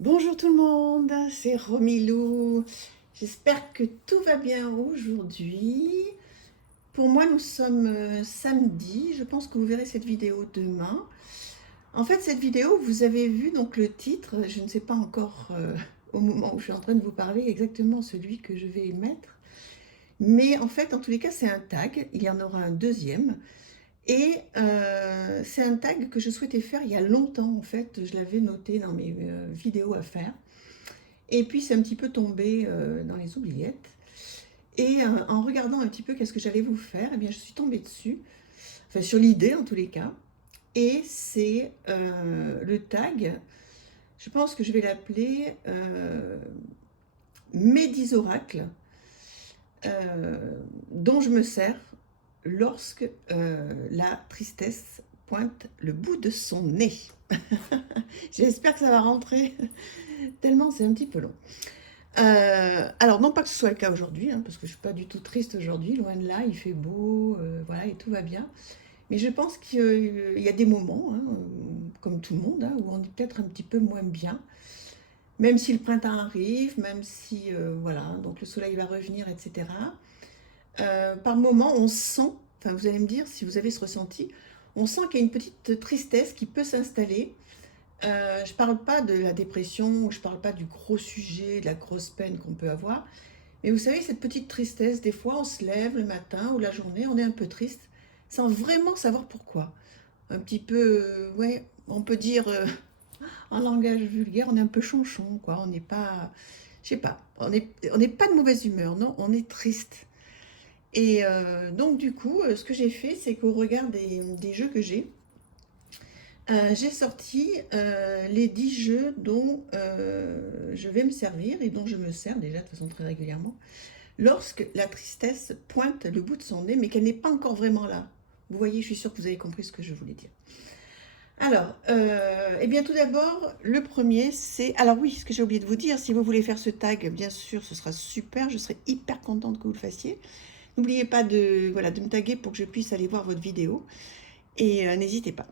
Bonjour tout le monde, c'est Romilou. J'espère que tout va bien aujourd'hui. Pour moi, nous sommes samedi. Je pense que vous verrez cette vidéo demain. En fait, cette vidéo, vous avez vu donc le titre. Je ne sais pas encore au moment où je suis en train de vous parler exactement celui que je vais mettre. Mais en fait, en tous les cas, c'est un tag. Il y en aura un deuxième. Et c'est un tag que je souhaitais faire il y a longtemps. En fait, je l'avais noté dans mes vidéos à faire. Et puis c'est un petit peu tombé dans les oubliettes. Et en regardant un petit peu qu'est-ce que j'allais vous faire, eh bien je suis tombée dessus, enfin sur l'idée en tous les cas. Et c'est le tag, je pense que je vais l'appeler mes 10 oracles dont je me sers lorsque la tristesse pointe le bout de son nez. J'espère que ça va rentrer, tellement c'est un petit peu long. Alors, non pas que ce soit le cas aujourd'hui, hein, parce que je ne suis pas du tout triste aujourd'hui, loin de là, il fait beau, voilà, et tout va bien. Mais je pense qu'il y a des moments, hein, comme tout le monde, hein, où on est peut-être un petit peu moins bien, même si le printemps arrive, même si, voilà, donc le soleil va revenir, etc. Par moment, on sent, enfin vous allez me dire si vous avez ce ressenti, on sent qu'il y a une petite tristesse qui peut s'installer. Je ne parle pas de la dépression, je ne parle pas du gros sujet, de la grosse peine qu'on peut avoir. Mais vous savez, cette petite tristesse, des fois, on se lève le matin ou la journée, on est un peu triste, sans vraiment savoir pourquoi. Un petit peu, ouais, on peut dire en langage vulgaire, on est un peu chonchon, quoi. On n'est pas, je sais pas, on n'est pas de mauvaise humeur, non, on est triste. Et donc, du coup, ce que j'ai fait, c'est qu'au regard des jeux que j'ai sorti les 10 jeux dont je vais me servir et dont je me sers déjà de façon très régulièrement lorsque la tristesse pointe le bout de son nez mais qu'elle n'est pas encore vraiment là. Vous voyez, je suis sûre que vous avez compris ce que je voulais dire. Alors, eh bien tout d'abord, le premier c'est... Alors oui, ce que j'ai oublié de vous dire, si vous voulez faire ce tag, bien sûr, ce sera super, je serai hyper contente que vous le fassiez. N'oubliez pas de, voilà, de me taguer pour que je puisse aller voir votre vidéo et n'hésitez pas.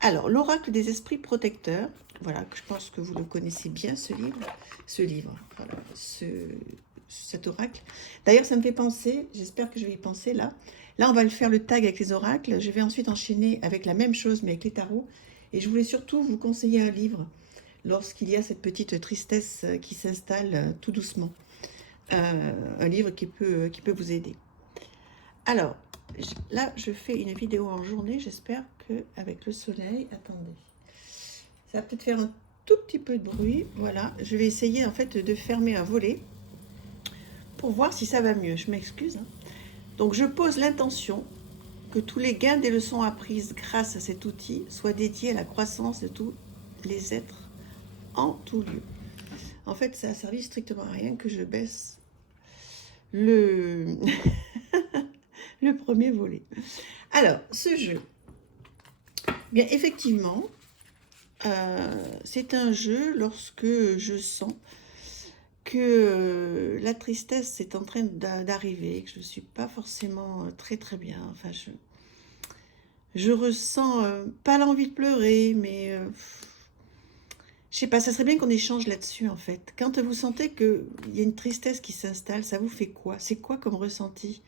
Alors, l'oracle des esprits protecteurs, voilà, je pense que vous le connaissez bien, ce livre, voilà, cet oracle. D'ailleurs, ça me fait penser, j'espère que je vais y penser là. Là, on va le faire le tag avec les oracles. Je vais ensuite enchaîner avec la même chose, mais avec les tarots. Et je voulais surtout vous conseiller un livre lorsqu'il y a cette petite tristesse qui s'installe tout doucement. Un livre qui peut vous aider. Alors, là, je fais une vidéo en journée. J'espère qu'avec le soleil... Attendez. Ça va peut-être faire un tout petit peu de bruit. Voilà. Je vais essayer, en fait, de fermer un volet pour voir si ça va mieux. Je m'excuse. Hein. Donc, je pose l'intention que tous les gains des leçons apprises grâce à cet outil soient dédiés à la croissance de tous les êtres en tout lieu. En fait, ça a servi strictement à rien que je baisse le... le premier volet. Alors, ce jeu, bien effectivement, c'est un jeu lorsque je sens que la tristesse est en train d'arriver, que je ne suis pas forcément très très bien. Enfin, je ressens pas l'envie de pleurer, mais je sais pas, ça serait bien qu'on échange là-dessus en fait. Quand vous sentez qu'il y a une tristesse qui s'installe, ça vous fait quoi? C'est quoi comme ressenti?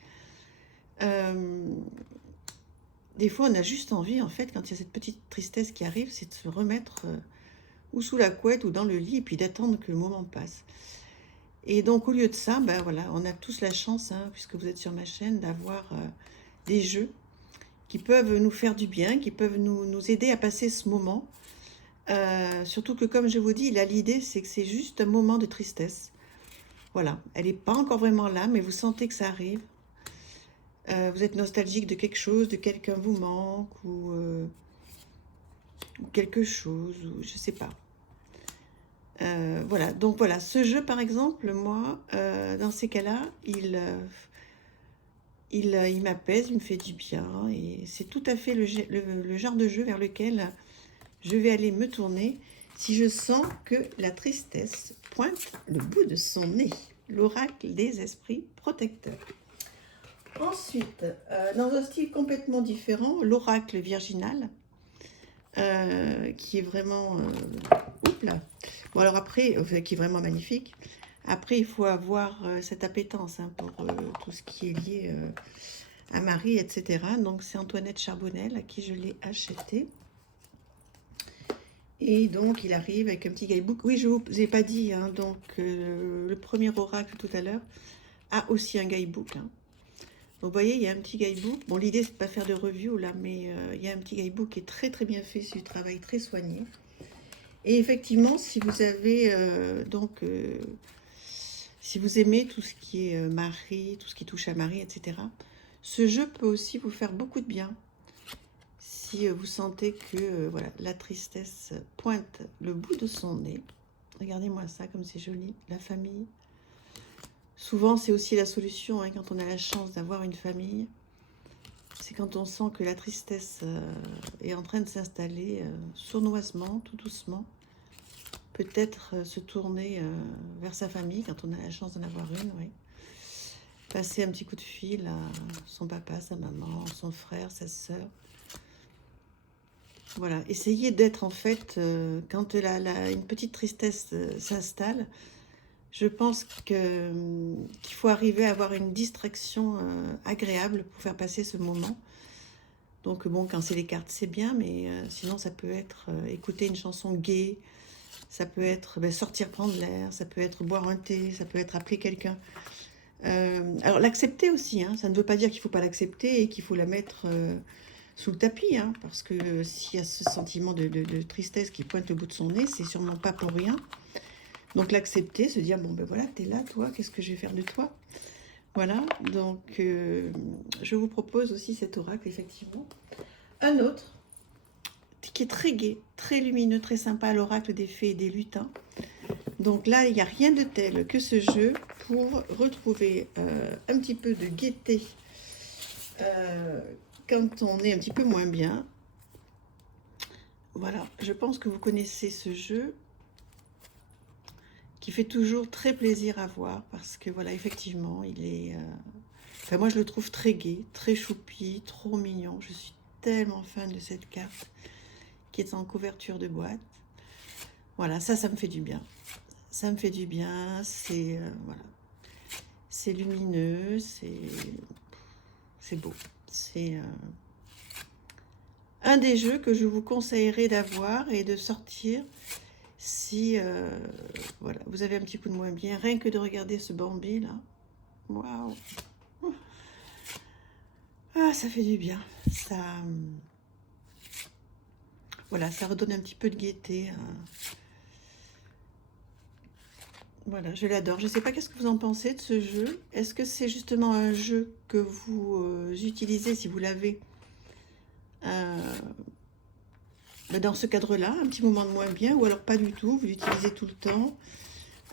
Des fois, on a juste envie, en fait, quand il y a cette petite tristesse qui arrive, c'est de se remettre ou sous la couette ou dans le lit et puis d'attendre que le moment passe. Et donc, au lieu de ça, ben voilà, on a tous la chance, hein, puisque vous êtes sur ma chaîne, d'avoir des jeux qui peuvent nous faire du bien, qui peuvent nous aider à passer ce moment. Surtout que, comme je vous dis, l'idée, c'est que c'est juste un moment de tristesse. Voilà, elle n'est pas encore vraiment là, mais vous sentez que ça arrive. Vous êtes nostalgique de quelque chose, de quelqu'un vous manque, ou quelque chose, ou je sais pas. Voilà, donc voilà, ce jeu par exemple, moi, dans ces cas-là, il m'apaise, il me fait du bien, et c'est tout à fait le genre de jeu vers lequel je vais aller me tourner si je sens que la tristesse pointe le bout de son nez, l'oracle des esprits protecteurs. Ensuite, dans un style complètement différent, l'oracle virginal, qui est vraiment... oups là. Bon, alors après, qui est vraiment magnifique. Après, il faut avoir cette appétence hein, pour tout ce qui est lié à Marie, etc. Donc, c'est Antoinette Charbonnel à qui je l'ai acheté. Et donc, il arrive avec un petit guidebook. Oui, je ne vous ai pas dit, hein, donc le premier oracle tout à l'heure a aussi un guidebook. Hein. Donc, vous voyez, il y a un petit guidebook. Bon, l'idée, c'est de ne pas faire de review, là, mais il y a un petit guidebook qui est très, très bien fait. C'est du travail très soigné. Et effectivement, si vous avez, si vous aimez tout ce qui est Marie, tout ce qui touche à Marie, etc., ce jeu peut aussi vous faire beaucoup de bien. Si vous sentez que voilà, la tristesse pointe le bout de son nez, regardez-moi ça, comme c'est joli, la famille. Souvent, c'est aussi la solution hein, quand on a la chance d'avoir une famille. C'est quand on sent que la tristesse est en train de s'installer sournoisement, tout doucement. Peut-être se tourner vers sa famille quand on a la chance d'en avoir une, oui. Passer un petit coup de fil à son papa, sa maman, son frère, sa sœur. Voilà, essayez d'être en fait, quand une petite tristesse s'installe, je pense qu'il faut arriver à avoir une distraction agréable pour faire passer ce moment. Donc bon, quand c'est les cartes, c'est bien, mais sinon ça peut être écouter une chanson gaie, ça peut être sortir prendre l'air, ça peut être boire un thé, ça peut être appeler quelqu'un. Alors l'accepter aussi, hein, ça ne veut pas dire qu'il ne faut pas l'accepter et qu'il faut la mettre sous le tapis, hein, parce que s'il y a ce sentiment de tristesse qui pointe le bout de son nez, c'est sûrement pas pour rien. Donc l'accepter, se dire, bon ben voilà, t'es là, toi, qu'est-ce que je vais faire de toi? Voilà, donc je vous propose aussi cet oracle, effectivement. Un autre, qui est très gai, très lumineux, très sympa, l'oracle des fées et des lutins. Donc là, il n'y a rien de tel que ce jeu pour retrouver un petit peu de gaieté quand on est un petit peu moins bien. Voilà, je pense que vous connaissez ce jeu qui fait toujours très plaisir à voir parce que voilà, effectivement, il est... Enfin, moi, je le trouve très gai, très choupi, trop mignon. Je suis tellement fan de cette carte qui est en couverture de boîte. Voilà, ça me fait du bien. Ça me fait du bien, c'est voilà, c'est lumineux, c'est beau. C'est un des jeux que je vous conseillerais d'avoir et de sortir si voilà, vous avez un petit coup de moins bien. Rien que de regarder ce Bambi là, waouh, ah, ça fait du bien. Ça, voilà, ça redonne un petit peu de gaieté. Voilà, je l'adore. Je ne sais pas qu'est-ce que vous en pensez de ce jeu. Est-ce que c'est justement un jeu que vous utilisez si vous l'avez dans ce cadre-là, un petit moment de moins bien, ou alors pas du tout, vous l'utilisez tout le temps.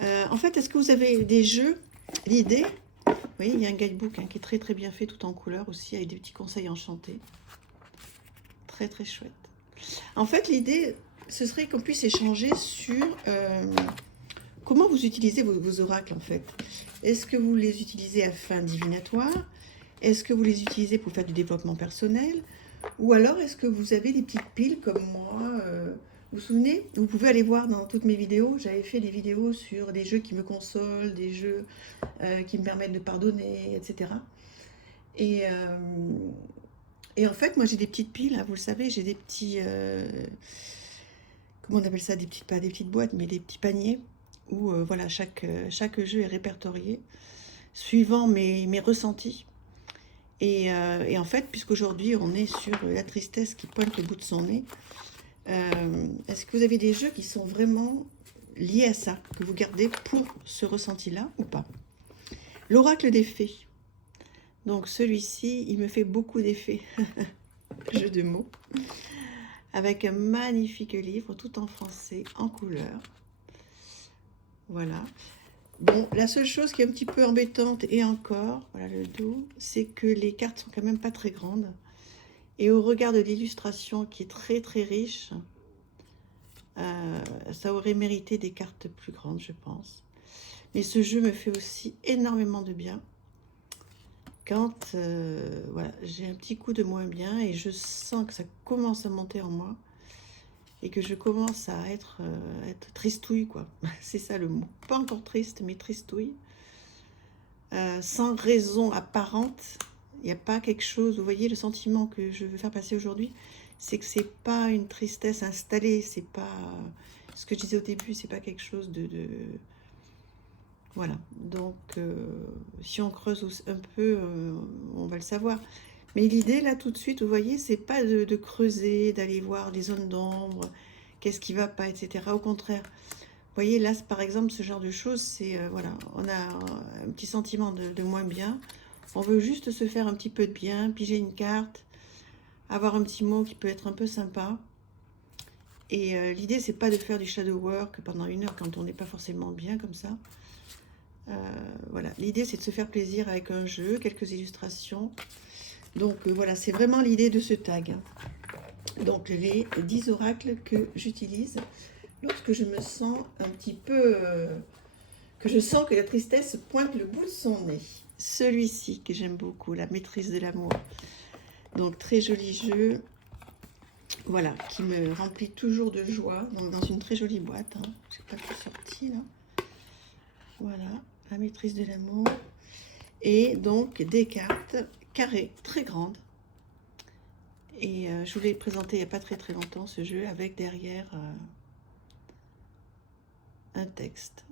En fait, est-ce que vous avez des jeux, l'idée, vous voyez, il y a un guidebook hein, qui est très très bien fait, tout en couleur aussi, avec des petits conseils enchantés. Très très chouette. En fait, l'idée, ce serait qu'on puisse échanger sur comment vous utilisez vos oracles, en fait. Est-ce que vous les utilisez à fin divinatoire? Est-ce que vous les utilisez pour faire du développement personnel? Ou alors, est-ce que vous avez des petites piles comme moi vous vous souvenez? Vous pouvez aller voir dans toutes mes vidéos. J'avais fait des vidéos sur des jeux qui me consolent, des jeux qui me permettent de pardonner, etc. Et en fait, moi, j'ai des petites piles. Hein, vous le savez, j'ai des petits... comment on appelle ça? Des petites, pas des petites boîtes, mais des petits paniers où voilà, chaque jeu est répertorié suivant mes ressentis. Et en fait, puisqu'aujourd'hui on est sur la tristesse qui pointe le bout de son nez, est-ce que vous avez des jeux qui sont vraiment liés à ça, que vous gardez pour ce ressenti-là ou pas? L'oracle des fées. Donc celui-ci, il me fait beaucoup d'effets. Jeu de mots. Avec un magnifique livre, tout en français, en couleur. Voilà. Bon, la seule chose qui est un petit peu embêtante, et encore, voilà le dos, c'est que les cartes sont quand même pas très grandes. Et au regard de l'illustration qui est très très riche, ça aurait mérité des cartes plus grandes, je pense. Mais ce jeu me fait aussi énormément de bien quand voilà, j'ai un petit coup de moins bien et je sens que ça commence à monter en moi. et que je commence à être tristouille, quoi. C'est ça le mot. Pas encore triste, mais tristouille. Sans raison apparente. Il n'y a pas quelque chose, vous voyez, le sentiment que je veux faire passer aujourd'hui, c'est que c'est pas une tristesse installée, c'est pas, ce que je disais au début, c'est pas quelque chose voilà. Donc, si on creuse un peu, on va le savoir. Mais l'idée, là, tout de suite, vous voyez, c'est pas de creuser, d'aller voir les zones d'ombre, qu'est-ce qui va pas, etc. Au contraire, vous voyez, là, par exemple, ce genre de choses, c'est, voilà, on a un petit sentiment de moins bien. On veut juste se faire un petit peu de bien, piger une carte, avoir un petit mot qui peut être un peu sympa. Et l'idée, c'est pas de faire du shadow work pendant 1 heure quand on n'est pas forcément bien comme ça. Voilà, l'idée, c'est de se faire plaisir avec un jeu, quelques illustrations. Donc voilà, c'est vraiment l'idée de ce tag. Donc les 10 oracles que j'utilise lorsque je me sens un petit peu... que je sens que la tristesse pointe le bout de son nez. Celui-ci que j'aime beaucoup, la maîtrise de l'amour. Donc très joli jeu, voilà, qui me remplit toujours de joie. Donc dans une très jolie boîte, hein. Je n'ai pas tout sorti là. Voilà, la maîtrise de l'amour. Et donc des cartes carrées, très grandes. Et je vous l'ai présenté il n'y a pas très longtemps ce jeu avec derrière un texte.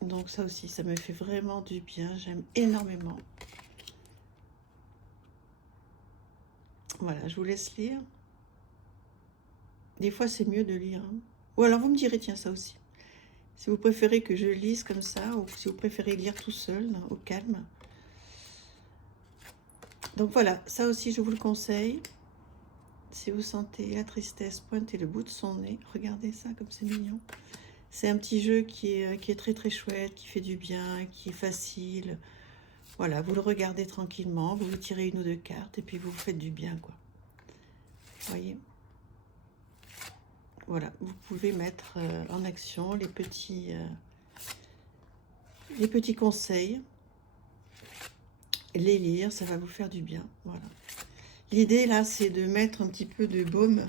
Donc ça aussi, ça me fait vraiment du bien, j'aime énormément. Voilà, je vous laisse lire. Des fois, c'est mieux de lire. Hein. Ou alors, vous me direz, tiens, ça aussi. Si vous préférez que je lise comme ça, ou si vous préférez lire tout seul, au calme. Donc voilà, ça aussi, je vous le conseille. Si vous sentez la tristesse pointer le bout de son nez, regardez ça comme c'est mignon. C'est un petit jeu qui est très chouette, qui fait du bien, qui est facile. Voilà, vous le regardez tranquillement, vous tirez 1 ou 2 cartes et puis vous vous faites du bien, quoi. Vous voyez ? Voilà, vous pouvez mettre en action les petits conseils, les lire, ça va vous faire du bien. Voilà. L'idée là, c'est de mettre un petit peu de baume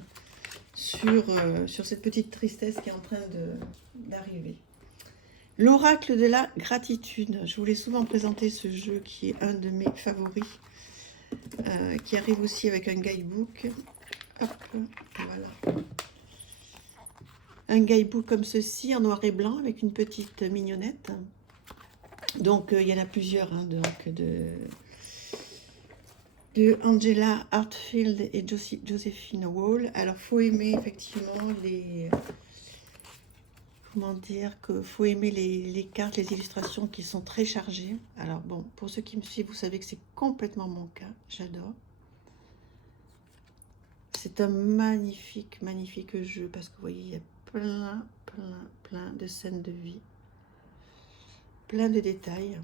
sur cette petite tristesse qui est en train d'arriver. L'oracle de la gratitude. Je vous l'ai souvent présenté, ce jeu qui est un de mes favoris, qui arrive aussi avec un guidebook. Hop, voilà. Un guidebook comme ceci, en noir et blanc, avec une petite mignonnette. Donc, il y en a plusieurs, hein, donc, de Angela Hartfield et Josephine Wall. Alors, faut aimer effectivement les... Comment dire que faut aimer les cartes, les illustrations qui sont très chargées. Alors, bon, pour ceux qui me suivent, vous savez que c'est complètement mon cas. J'adore. C'est un magnifique jeu parce que vous voyez, il y a plein de scènes de vie. Plein de détails.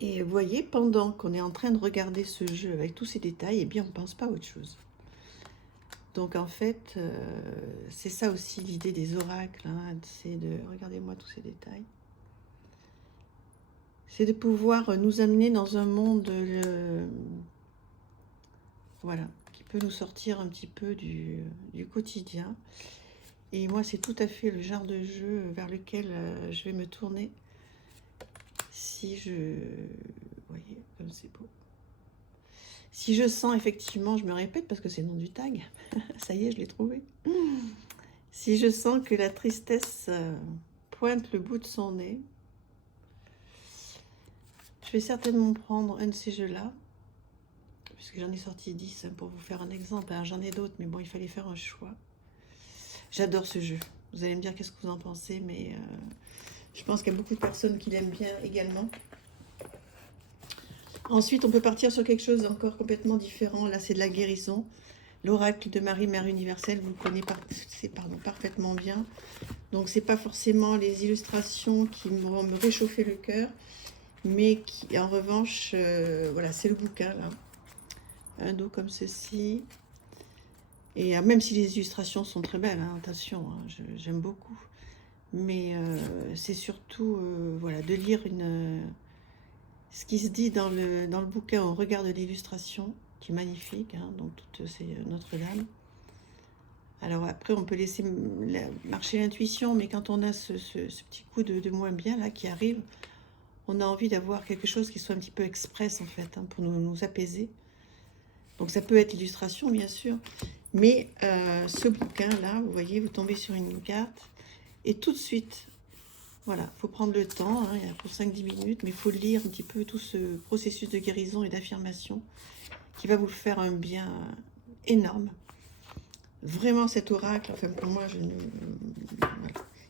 Et vous voyez, pendant qu'on est en train de regarder ce jeu avec tous ces détails, eh bien, on ne pense pas à autre chose. Donc, en fait, c'est ça aussi l'idée des oracles, hein, c'est de... Regardez-moi tous ces détails. C'est de pouvoir nous amener dans un monde, voilà, qui peut nous sortir un petit peu du quotidien. Et moi, c'est tout à fait le genre de jeu vers lequel je vais me tourner si je... Vous voyez, comme c'est beau. Si je sens effectivement, je me répète parce que c'est le nom du tag, ça y est, je l'ai trouvé. Si je sens que la tristesse pointe le bout de son nez, je vais certainement prendre un de ces jeux-là, puisque j'en ai sorti 10 hein, pour vous faire un exemple. Alors j'en ai d'autres, mais bon, il fallait faire un choix. J'adore ce jeu. Vous allez me dire qu'est-ce que vous en pensez, mais je pense qu'il y a beaucoup de personnes qui l'aiment bien également. Ensuite, on peut partir sur quelque chose encore complètement différent. Là, c'est de la guérison. L'oracle de Marie, Mère universelle, vous le connaissez parfaitement bien. Donc, c'est pas forcément les illustrations qui vont me réchauffer le cœur, mais qui, en revanche, voilà, c'est le bouquin, là. Un dos comme ceci. Et même si les illustrations sont très belles, hein, attention, hein, j'aime beaucoup. Mais c'est surtout, voilà, de lire une... ce qui se dit dans le bouquin au regard de l'illustration, qui est magnifique, hein, donc c'est Notre-Dame. Alors après, on peut laisser marcher l'intuition, mais quand on a ce petit coup de moins bien là qui arrive, on a envie d'avoir quelque chose qui soit un petit peu express en fait, hein, pour nous apaiser. Donc ça peut être l'illustration bien sûr, mais ce bouquin là, vous voyez, vous tombez sur une carte et tout de suite, voilà, il faut prendre le temps, hein, il y a pour 5-10 minutes, mais il faut lire un petit peu tout ce processus de guérison et d'affirmation qui va vous faire un bien énorme. Vraiment cet oracle, enfin pour moi, voilà.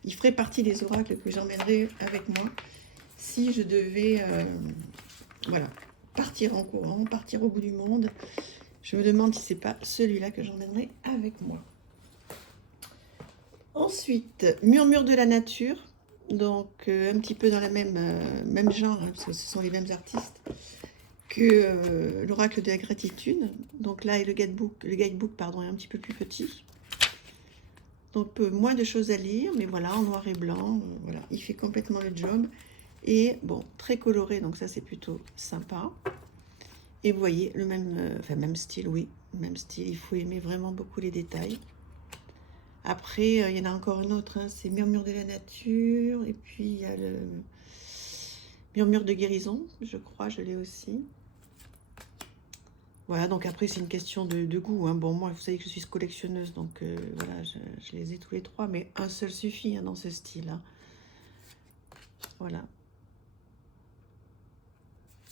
Il ferait partie des oracles que j'emmènerais avec moi si je devais voilà, partir en courant, partir au bout du monde. Je me demande si c'est pas celui-là que j'emmènerai avec moi. Ensuite, Murmure de la nature, donc un petit peu dans la même genre, hein, parce que ce sont les mêmes artistes, que l'oracle de la gratitude. Donc là, le guidebook pardon, est un petit peu plus petit. Donc moins de choses à lire, mais voilà, en noir et blanc, voilà, il fait complètement le job. Et bon, très coloré, donc ça c'est plutôt sympa. Et vous voyez, le même style, oui, même style, il faut aimer vraiment beaucoup les détails. Après, il y en a encore un autre, hein, c'est Murmure de la nature, et puis il y a le Murmure de guérison, je crois, je l'ai aussi. Voilà, donc après, c'est une question de goût. Hein. Bon, moi, vous savez que je suis collectionneuse, donc voilà, je les ai tous les trois, mais un seul suffit hein, dans ce style. Hein. Voilà.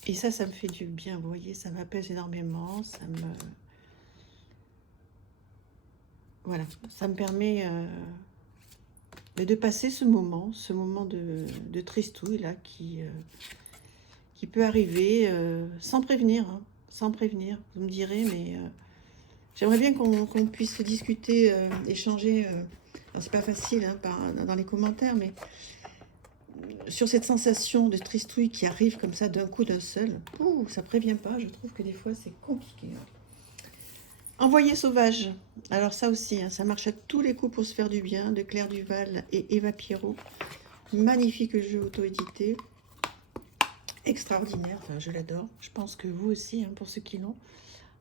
Et ça me fait du bien, vous voyez, ça m'apaise énormément, voilà, ça me permet de passer ce moment de tristouille, là, qui peut arriver sans prévenir, hein, sans prévenir, vous me direz, mais j'aimerais bien qu'on puisse discuter, échanger, alors c'est pas facile hein, dans les commentaires, mais sur cette sensation de tristouille qui arrive comme ça d'un coup d'un seul, ça prévient pas, je trouve que des fois c'est compliqué. Hein. Envoyé sauvage, alors ça aussi, hein, ça marche à tous les coups pour se faire du bien, de Claire Duval et Eva Pierrot. Magnifique jeu auto-édité, extraordinaire, enfin je l'adore, je pense que vous aussi, hein, pour ceux qui l'ont.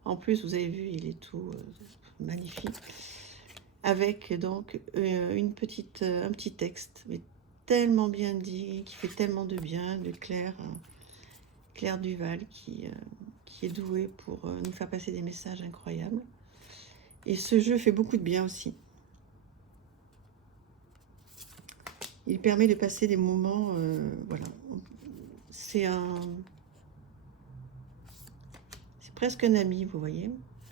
En plus, vous avez vu, il est tout magnifique, avec donc un petit texte, mais tellement bien dit, qui fait tellement de bien, de Claire Duval, qui est douée pour nous faire passer des messages incroyables. Et ce jeu fait beaucoup de bien aussi. Il permet de passer des moments, voilà. C'est presque un ami, vous voyez.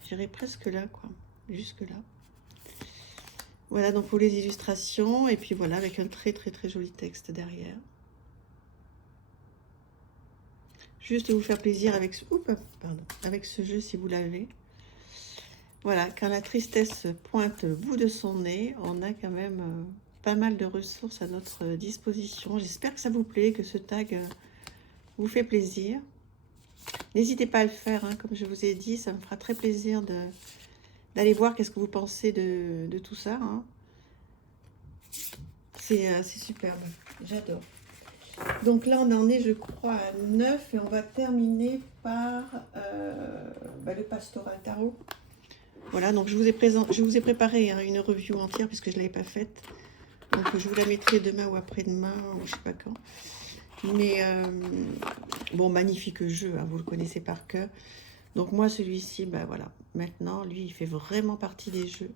J'irai presque là, quoi. Jusque là. Voilà, donc pour les illustrations. Et puis voilà, avec un très joli texte derrière. Juste vous faire plaisir avec ce jeu si vous l'avez. Voilà, quand la tristesse pointe le bout de son nez, on a quand même pas mal de ressources à notre disposition. J'espère que ça vous plaît, que ce tag vous fait plaisir. N'hésitez pas à le faire, hein, comme je vous ai dit, ça me fera très plaisir d'aller voir qu'est-ce que vous pensez de tout ça. Hein. C'est superbe, j'adore. Donc là, on en est, je crois, à 9 et on va terminer par le Pastoral Tarot. Voilà, donc je vous ai préparé hein, une review entière puisque je ne l'avais pas faite. Donc je vous la mettrai demain ou après-demain, ou je ne sais pas quand. Mais bon, magnifique jeu, hein, vous le connaissez par cœur. Donc moi, celui-ci, ben voilà, maintenant, lui, il fait vraiment partie des jeux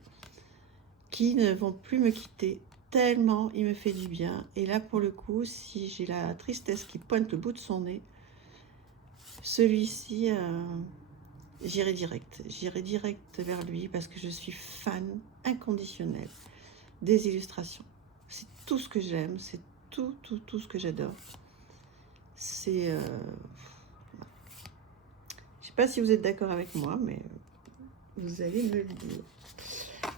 qui ne vont plus me quitter tellement il me fait du bien. Et là, pour le coup, si j'ai la tristesse qui pointe le bout de son nez, celui-ci, j'irai direct vers lui parce que je suis fan inconditionnel des illustrations. C'est tout ce que j'aime, c'est tout ce que j'adore. C'est... je sais pas si vous êtes d'accord avec moi, mais vous allez me le dire.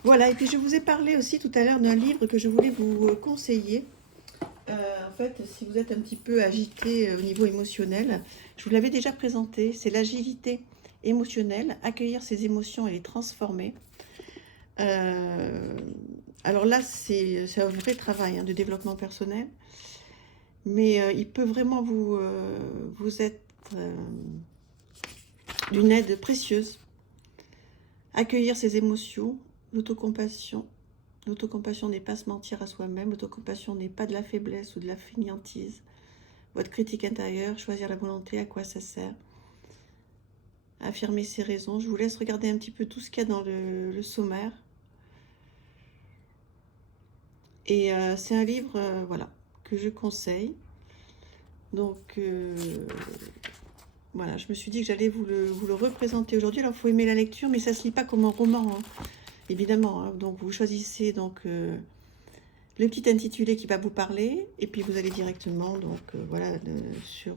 Voilà, et puis je vous ai parlé aussi tout à l'heure d'un livre que je voulais vous conseiller. En fait, si vous êtes un petit peu agité au niveau émotionnel, je vous l'avais déjà présenté, c'est l'agilité émotionnelle, accueillir ses émotions et les transformer. Alors là, c'est un vrai travail hein, de développement personnel, mais il peut vraiment vous être d'une aide précieuse. Accueillir ses émotions, l'autocompassion. L'autocompassion n'est pas se mentir à soi-même, l'autocompassion n'est pas de la faiblesse ou de la fainéantise. Votre critique intérieure, choisir la volonté, à quoi ça sert. Affirmer ses raisons. Je vous laisse regarder un petit peu tout ce qu'il y a dans le sommaire. Et c'est un livre, voilà, que je conseille. Donc, voilà, je me suis dit que j'allais vous le représenter aujourd'hui. Alors, il faut aimer la lecture, mais ça ne se lit pas comme un roman, hein, évidemment. Hein. Donc, vous choisissez donc, le petit intitulé qui va vous parler, et puis vous allez directement donc, voilà, sur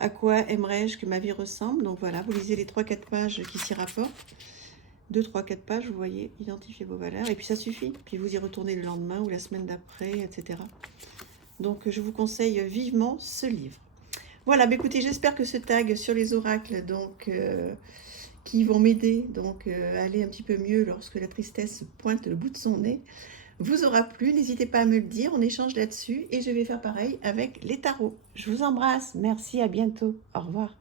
à quoi aimerais-je que ma vie ressemble. Donc, voilà, vous lisez les 3-4 pages qui s'y rapportent. 2, 3, 4 pages, vous voyez, identifiez vos valeurs, et puis ça suffit. Puis vous y retournez le lendemain ou la semaine d'après, etc. Donc, je vous conseille vivement ce livre. Voilà, bah écoutez, j'espère que ce tag sur les oracles, donc, qui vont m'aider donc à aller un petit peu mieux lorsque la tristesse pointe le bout de son nez, vous aura plu. N'hésitez pas à me le dire, on échange là-dessus et je vais faire pareil avec les tarots. Je vous embrasse, merci, à bientôt, au revoir.